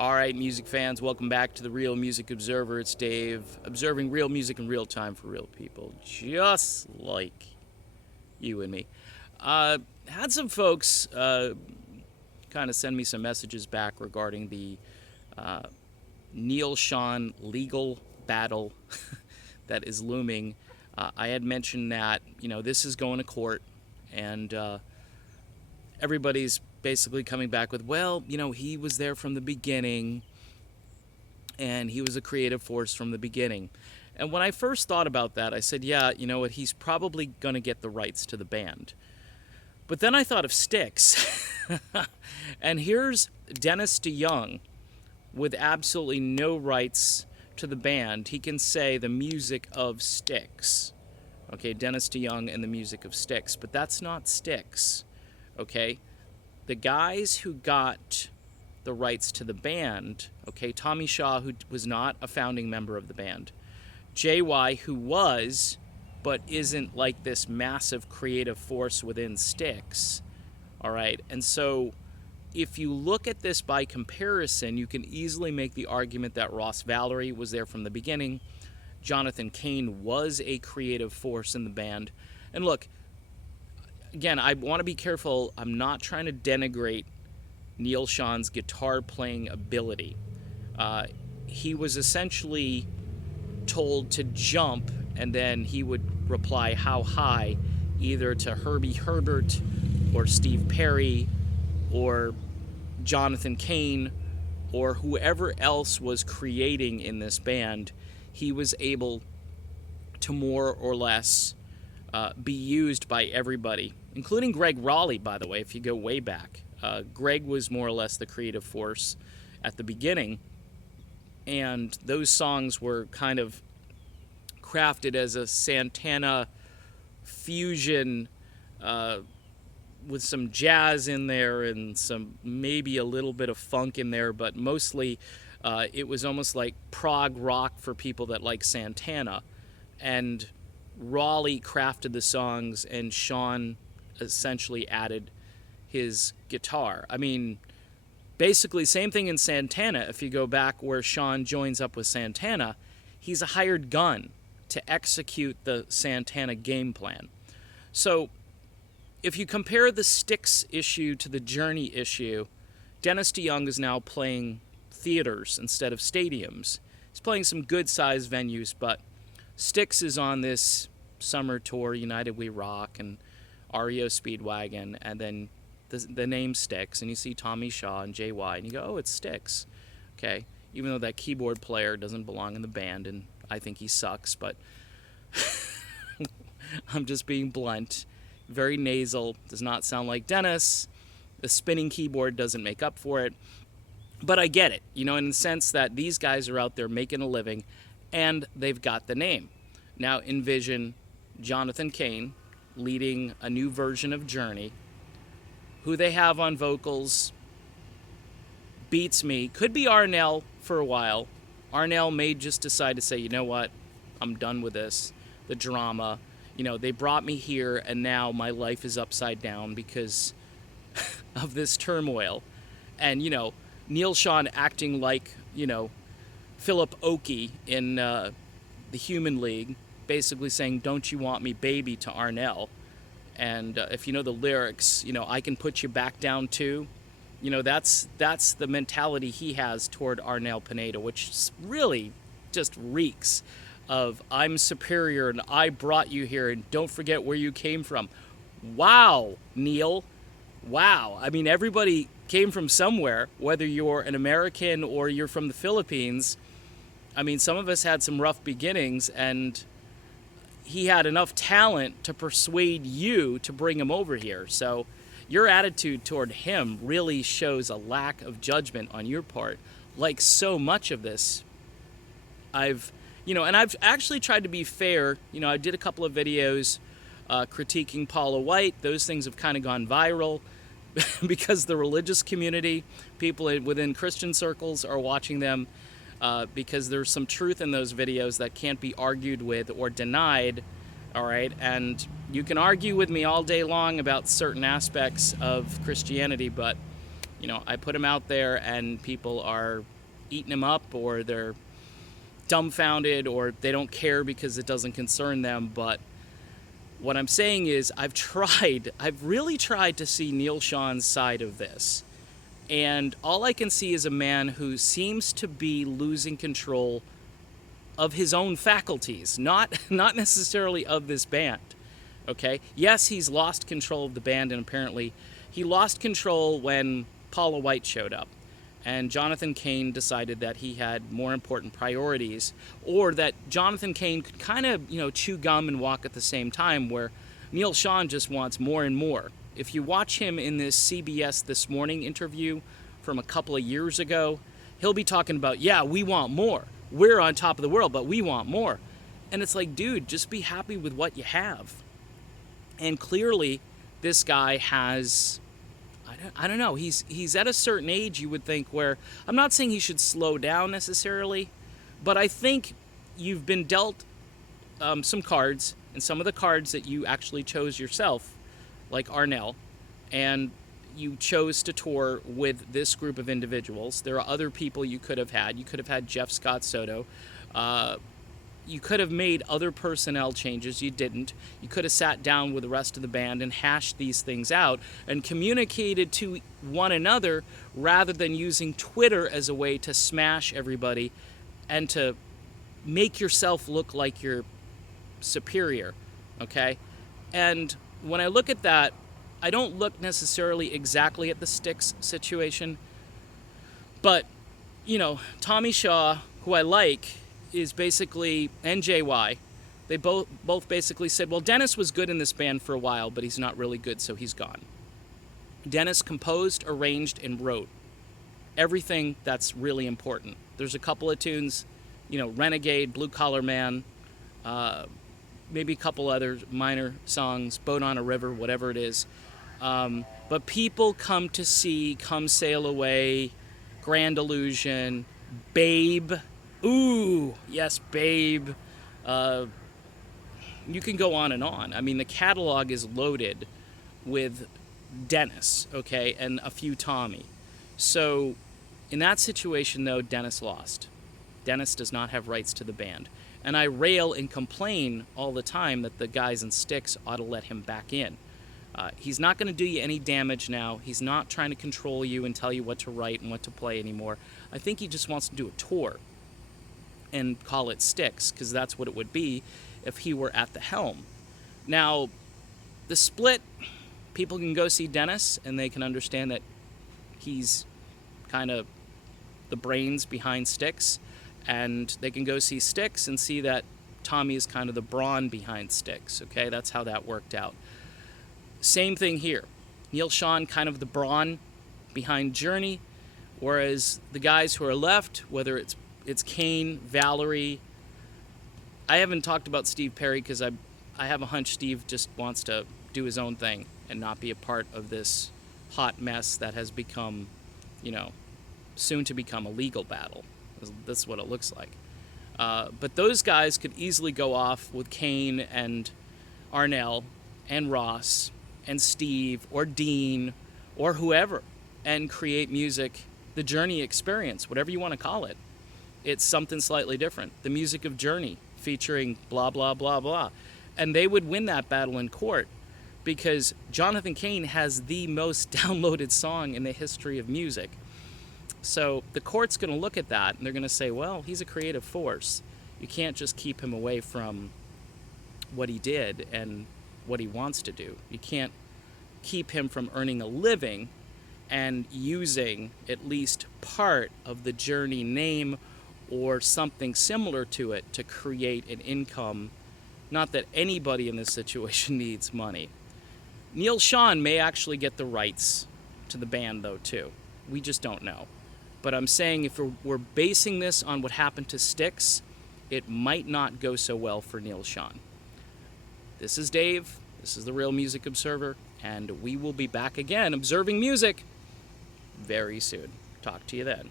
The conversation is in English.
All right, music fans, welcome back to the Real Music Observer. It's Dave, observing real music in real time for real people, just like you and me. Had some folks kind of send me some messages back regarding the Schon legal battle that is looming. I had mentioned that, this is going to court, and everybody's basically coming back with, well, he was there from the beginning, and he was a creative force from the beginning. And when I first thought about that, I said, yeah, you know what, he's probably going to get the rights to the band. But then I thought of Styx. And here's Dennis DeYoung with absolutely no rights to the band. He can say the music of Styx. Okay, Dennis DeYoung and the music of Styx. But that's not Styx. Okay? The guys who got the rights to the band, okay, Tommy Shaw, who was not a founding member of the band, JY, who was, but isn't like this massive creative force within Styx, all right? And so if you look at this by comparison, you can easily make the argument that Ross Valerie was there from the beginning. Jonathan Cain was a creative force in the band. And look, again, I want to be careful. I'm not trying to denigrate Neil Schon's guitar playing ability. He was essentially told to jump, and then he would reply, how high, either to Herbie Herbert or Steve Perry or Jonathan Cain or whoever else was creating in this band. He was able to more or less be used by everybody, including Greg Raleigh, by the way, if you go way back. Greg was more or less the creative force at the beginning, and those songs were kind of crafted as a Santana fusion with some jazz in there and some maybe a little bit of funk in there, but mostly it was almost like prog rock for people that like Santana. And Raleigh crafted the songs, and Schon essentially added his guitar. I mean, basically same thing in Santana. If you go back where Schon joins up with Santana, he's a hired gun to execute the Santana game plan. So if you compare the Styx issue to the Journey issue, Dennis DeYoung is now playing theaters instead of stadiums. He's playing some good-sized venues, but Styx is on this summer tour, United We Rock and REO Speedwagon, and then the name Styx, and you see Tommy Shaw and JY, and you go, oh, it's Styx. Okay, even though that keyboard player doesn't belong in the band, and I think he sucks, but I'm just being blunt. Very nasal, does not sound like Dennis. The spinning keyboard doesn't make up for it. But I get it, in the sense that these guys are out there making a living, and they've got the name. Now envision Jonathan Cain leading a new version of Journey. Who they have on vocals beats me. Could be Arnell for a while. Arnell may just decide to say, you know what, I'm done with this. The drama. They brought me here, and now my life is upside down because of this turmoil. And, Neil Schon acting like, Philip Oakey in the Human League, basically saying, don't you want me, baby, to Arnell. And if you know the lyrics, I can put you back down too. That's the mentality he has toward Arnell Pineda, which really just reeks of I'm superior and I brought you here and don't forget where you came from. Wow, Neil. Wow. I mean, everybody came from somewhere, whether you're an American or you're from the Philippines. I mean, some of us had some rough beginnings, and he had enough talent to persuade you to bring him over here. So your attitude toward him really shows a lack of judgment on your part. Like so much of this, I've actually tried to be fair. I did a couple of videos critiquing Paula White. Those things have kind of gone viral because the religious community, people within Christian circles are watching them because there's some truth in those videos that can't be argued with or denied, all right? And you can argue with me all day long about certain aspects of Christianity, but I put him out there and people are eating him up, or they're dumbfounded, or they don't care because it doesn't concern them. But what I'm saying is I've really tried to see Neil Schon's side of this. And all I can see is a man who seems to be losing control of his own faculties, not necessarily of this band. Okay? Yes, he's lost control of the band, and apparently he lost control when Paula White showed up. And Jonathan Cain decided that he had more important priorities, or that Jonathan Cain could kind of, chew gum and walk at the same time, where Neil Schon just wants more and more. If you watch him in this CBS This Morning interview from a couple of years ago, he'll be talking about, yeah, we want more. We're on top of the world, but we want more. And it's like, dude, just be happy with what you have. And clearly, this guy has, I don't know, he's at a certain age, you would think, where, I'm not saying he should slow down necessarily, but I think you've been dealt some cards, and some of the cards that you actually chose yourself, like Arnell, and you chose to tour with this group of individuals. There are other people you could have had. You could have had Jeff Scott Soto. You could have made other personnel changes. You didn't. You could have sat down with the rest of the band and hashed these things out and communicated to one another, rather than using Twitter as a way to smash everybody and to make yourself look like you're superior, okay? And when I look at that, I don't look necessarily exactly at the Styx situation, but, Tommy Shaw, who I like, is basically, and JY, they both basically said, well, Dennis was good in this band for a while, but he's not really good, so he's gone. Dennis composed, arranged, and wrote everything that's really important. There's a couple of tunes, Renegade, Blue Collar Man, maybe a couple other minor songs, Boat on a River, whatever it is. But people come to see Come Sail Away, Grand Illusion, Babe. Ooh, yes, Babe. You can go on and on. I mean, the catalog is loaded with Dennis, okay, and a few Tommy. So in that situation, though, Dennis lost. Dennis does not have rights to the band. And I rail and complain all the time that the guys in Styx ought to let him back in. He's not going to do you any damage now. He's not trying to control you and tell you what to write and what to play anymore. I think he just wants to do a tour and call it Styx, because that's what it would be if he were at the helm. Now, the split, people can go see Dennis and they can understand that he's kind of the brains behind Styx. And they can go see Styx and see that Tommy is kind of the brawn behind Styx, okay? That's how that worked out. Same thing here. Neil Schon, kind of the brawn behind Journey, whereas the guys who are left, whether it's Cain, Valerie, I haven't talked about Steve Perry because I have a hunch Steve just wants to do his own thing and not be a part of this hot mess that has become, soon to become a legal battle. That's what it looks like. But those guys could easily go off with Cain and Arnell and Ross and Steve or Dean or whoever and create music, the Journey experience, whatever you want to call it. It's something slightly different. The music of Journey featuring blah, blah, blah, blah. And they would win that battle in court because Jonathan Cain has the most downloaded song in the history of music. So the court's going to look at that and they're going to say, well, he's a creative force. You can't just keep him away from what he did and what he wants to do. You can't keep him from earning a living and using at least part of the Journey name or something similar to it to create an income. Not that anybody in this situation needs money. Neil Schon may actually get the rights to the band, though, too. We just don't know. But I'm saying if we're basing this on what happened to Styx, it might not go so well for Neil Schon. This is Dave. This is the Real Music Observer. And we will be back again observing music very soon. Talk to you then.